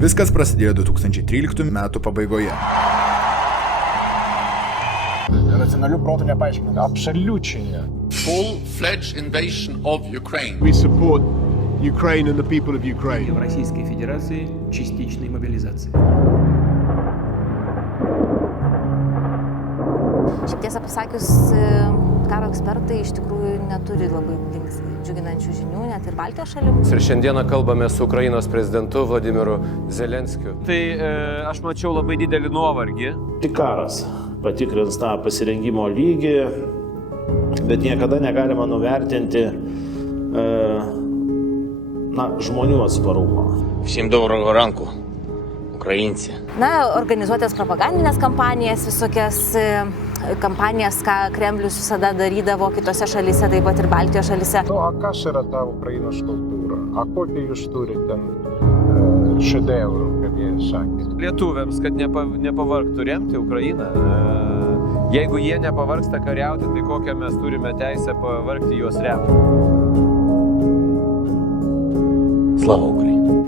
Viskas prasidėjo 2013 metų pabaigoje. Рациональную проду не поясню. Абсолютно. Full-fledged invasion of Ukraine. We support Ukraine and the people of Ukraine. В Российской Федерации частичной мобилизации. Tiesą pasakius, karo ekspertai iš tikrųjų neturi labai džiuginančių žinių, net ir Baltijos šalims. Ir šiandieną kalbame su Ukrainos prezidentu Vladimiru Zelenskiu. Tai aš mačiau labai didelį nuovargį. Tik karas patikrins tą pasirengimo lygį, bet niekada negalima nuvertinti žmonių atsparumą. Всім доброго ранку, українці. Organizuotas propagandinės kampanijas, visokias kampanijas, ką Kremlius visada darydavo kitose šalyse, taip pat ir Baltijos šalyse. А кашера та українська культура. А копі jūs turite šedevrų, kaip jie sakė. Lietuviams, kad nepavargtų remti Ukrainą. Jeigu jie nepavargsta kariauti, tai kokią mes turime teisę pavargti juos remti. Слава Україні!